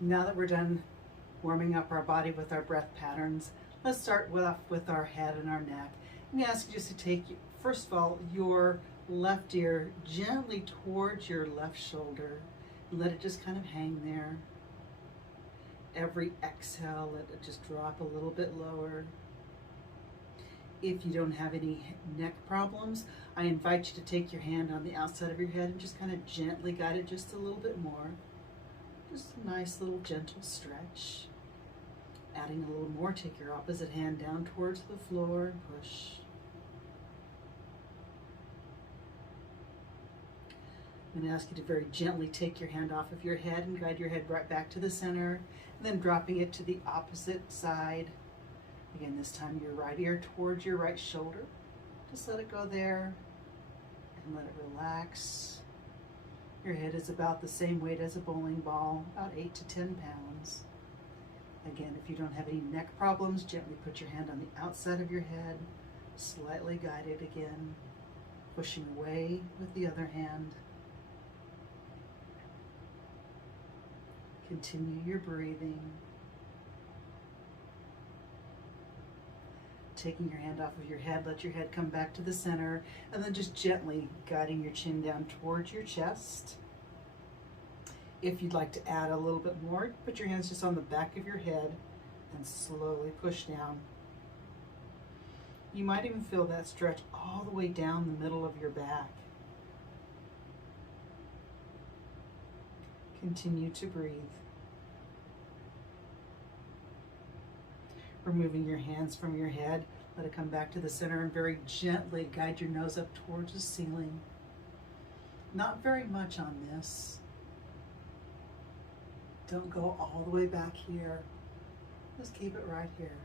Now that we're done warming up our body with our breath patterns, let's start with our head and our neck. I'm going to ask you just to take, first of all, your left ear gently towards your left shoulder and let it just kind of hang there. Every exhale, let it just drop a little bit lower. If you don't have any neck problems, I invite you to take your hand on the outside of your head and just kind of gently guide it just a little bit more. Just a nice little gentle stretch. Adding a little more, take your opposite hand down towards the floor and push. I'm going to ask you to very gently take your hand off of your head and guide your head right back to the center, and then dropping it to the opposite side. Again, this time your right ear towards your right shoulder. Just let it go there and let it relax. Your head is about the same weight as a bowling ball, about 8 to 10 pounds. Again, if you don't have any neck problems, gently put your hand on the outside of your head, slightly guide it again, pushing away with the other hand. Continue your breathing. Taking your hand off of your head, let your head come back to the center, and then just gently guiding your chin down towards your chest. If you'd like to add a little bit more, put your hands just on the back of your head and slowly push down. You might even feel that stretch all the way down the middle of your back. Continue to breathe. Removing your hands from your head, let it come back to the center and very gently guide your nose up towards the ceiling. Not very much on this. Don't go all the way back here. Just keep it right here.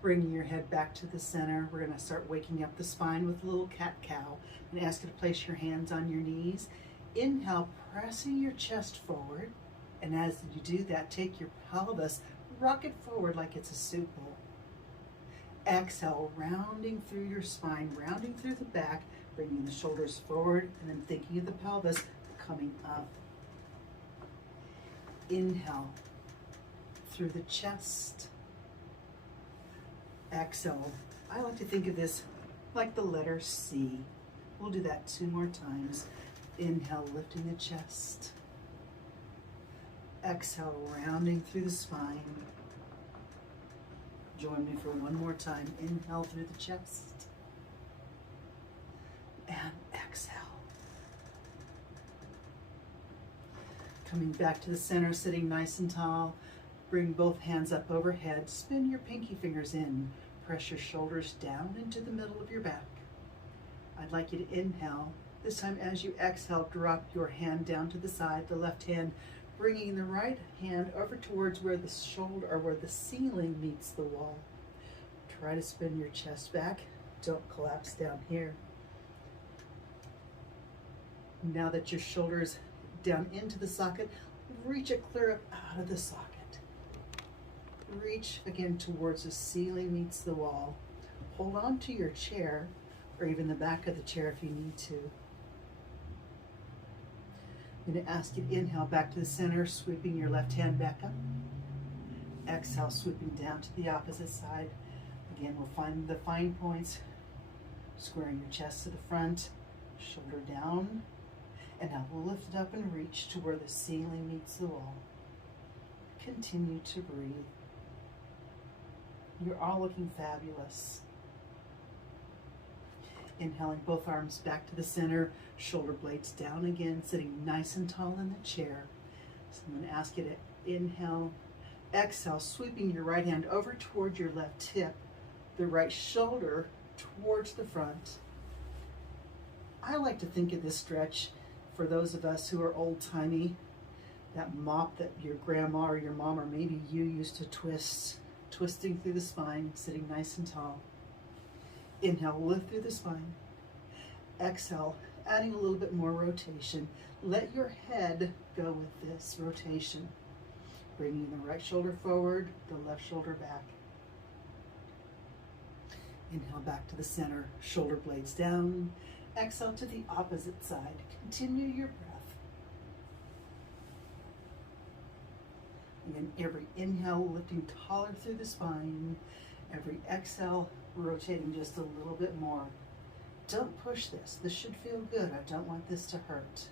Bringing your head back to the center, we're going to start waking up the spine with a little cat-cow. I'm going to ask you to place your hands on your knees. Inhale, pressing your chest forward. And as you do that, take your pelvis, rock it forward like it's a soup bowl. Exhale, rounding through your spine, rounding through the back, bringing the shoulders forward, and then thinking of the pelvis coming up. Inhale through the chest. Exhale. I like to think of this like the letter C. We'll do that 2 more times. Inhale, lifting the chest. Exhale, rounding through the spine. Join me for 1 more time. Inhale through the chest. And exhale. Coming back to the center, sitting nice and tall. Bring both hands up overhead. Spin your pinky fingers in. Press your shoulders down into the middle of your back. I'd like you to inhale. This time as you exhale, drop your hand down to the side, the left hand, bringing the right hand over towards where the shoulder or where the ceiling meets the wall. Try to spin your chest back. Don't collapse down here. Now that your shoulders down into the socket, reach it clear up out of the socket. Reach again towards the ceiling meets the wall. Hold on to your chair or even the back of the chair if you need to. I'm going to ask you to inhale back to the center, sweeping your left hand back up. Exhale, sweeping down to the opposite side. Again, we'll find the fine points, squaring your chest to the front, shoulder down, and now we'll lift it up and reach to where the ceiling meets the wall. Continue to breathe. You're all looking fabulous. Inhaling both arms back to the center, shoulder blades down again, sitting nice and tall in the chair. So I'm going to ask you to inhale, exhale, sweeping your right hand over toward your left hip, the right shoulder towards the front. I like to think of this stretch for those of us who are old-timey, that mop that your grandma or your mom or maybe you used to twist, twisting through the spine, sitting nice and tall. Inhale, lift through the spine. Exhale, adding a little bit more rotation. Let your head go with this rotation. Bringing the right shoulder forward, the left shoulder back. Inhale back to the center, shoulder blades down. Exhale to the opposite side. Continue your breath. Again, every inhale lifting taller through the spine. Every exhale rotating just a little bit more. Don't push this. This should feel good. I don't want this to hurt.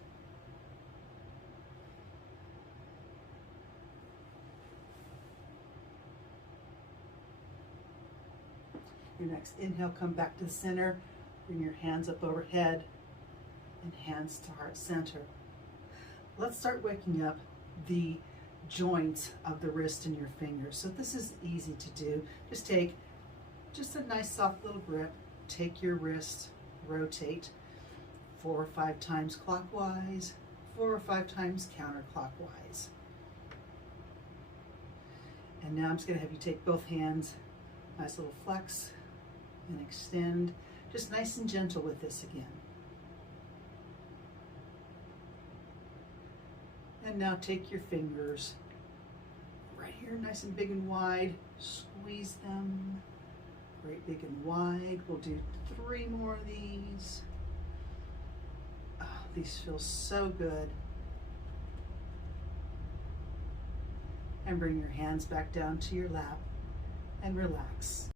Your next inhale, come back to the center. Bring your hands up overhead and hands to heart center. Let's start waking up the joints of the wrist and your fingers. So this is easy to do. Just take just a nice soft little grip. Take your wrist, rotate 4 or 5 times clockwise, 4 or 5 times counterclockwise. And now I'm just going to have you take both hands, nice little flex and extend, just nice and gentle with this again. And now take your fingers right here, nice and big and wide, squeeze them, great big and wide. We'll do 3 more of these. Oh, these feel so good. And bring your hands back down to your lap and relax.